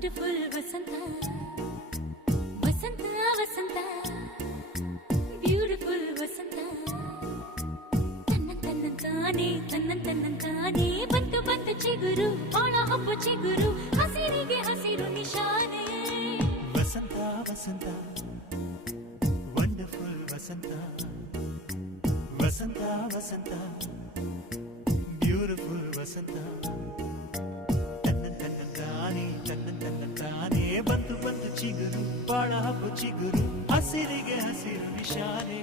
wonderful ವಸಂತ ವಸಂತ ವಸಂತ beautiful ವಸಂತ ತನ್ನಂತಾನೆ ಬಂತು ಬಂತು ಚಿಗುರು ಒಳ ಹಬ್ಬ ಚಿಗುರು ಹಸಿರಿಗೆ ಹಸಿರು ನಿಶಾನೆ ವಸಂತ ವಸಂತ ವಂಡರ್ಫುಲ್ ವಸಂತ ವಸಂತ ವಸಂತ ಬ್ಯೂಟಿಫುಲ್ ವಸಂತ ತನ್ನಂತಾನೆ ಬಂತು ಬಂತು ಚಿಗುರು ಬಾಳ ಹಬ್ಬ ಚಿಗುರು ಹಸಿರಿಗೆ ಹಸಿರು ನಿಶಾನೆ